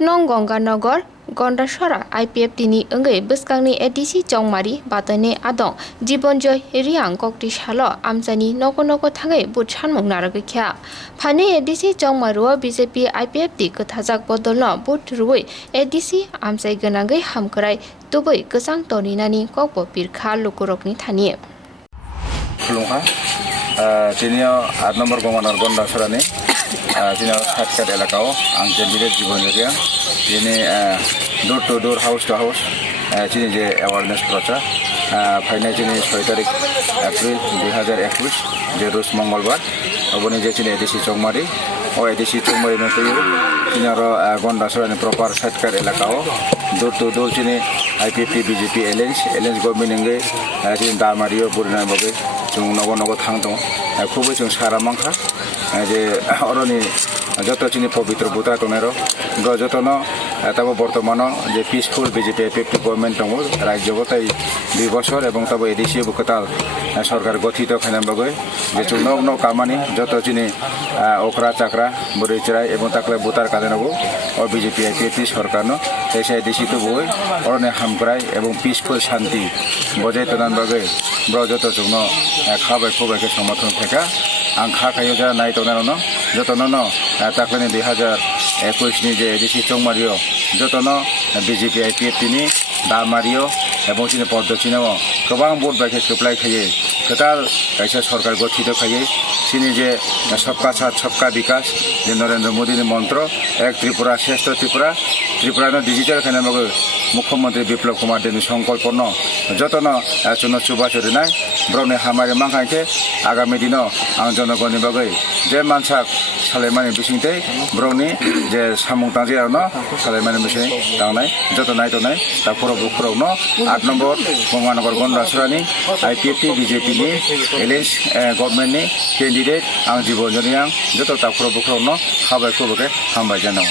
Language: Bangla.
8 Ganganagar Gondasara IPF tini engai beskangni edisi Jongmari batane adong Jibonjoy Riang Kokti Shalo amjani noko thangai butchanmung naragkya phane edisi Jongmaru BJP IPF ti kathajak bodolno but ruoi edisi amjai ganangai hamkrai tuboi kesang toninani kokbo pirkha lukurokni thani Khulungha jinio 8 number Ganganagar Gondasarani jinio Khatkat elakao ang candidate Jibonjoy ini door to door, house to house, ini je awareness procha. Final ini 6 tarik April 2021 je Rus Mongolbar. Aboni je ini edisi Jongmari. Edisi Jongmari nanti ini aro Gondasarani proper Khatkat elakao. Door to door ini IPP BJP alliance government ini ini Damario Burina bagai jung nogo thang dong. Kubu jung saramangkha je oroni joto chini pabitro buta tonero bro joto no tabo bortomano je peaceful BJP effective government tongo rajyo gotai 2 বছর এবং tabo edisi bukatal সরকার গঠিত Khanam bagoi je chungno kamani joto chini okra chakra burichrai এবং takle butar kadenogo o BJP effective সরকারনো এসে edisi to boi orone hamkrai এবং peaceful শান্তি বজায় তোলার bagoi bro joto chungno khabai khobai ke সমর্থন থাকা ang khakayo ja nai tonarono jotono no takleni 2021 ni je edisi Jongmario jotono BJP IPF tini Damario এবং চিনি পদ্ধতিনেও গোবাং ভোট বাইকে সুপ্লাই খাইয়ে কেতাল কাইসা সরকার গঠিত খাইয়ে চিনি যে সবকা সাথ সবকা বিকাশ যে নরেন্দ্র মোদীর মন্ত্র এক ত্রিপুরা শ্রেষ্ঠ ত্রিপুরানো ডিজিটাল খানে মগ মুখ্যমন্ত্রী বিপ্লব কুমার দেবী সংকল্পন যতন চুন চুবাচুরি নাই ব্রনে হামারে মাংখাইকে আগামী দিন আং জনগণনি বাগৈ যে মানসাক সালাইমানি বিসিংতে ব্রনি যে সামুং তাংজিয়ানো সালাইমানি বিসিং তাংনাই যত নাই তো নাই তা খরব বুখরবনো 8 নম্বর Ganganagar Gondasarani IPF BJP ni alliance government ni candidate ang Jibonjoy yang joto ta khoro bukhrono khabai khoboke hambai janao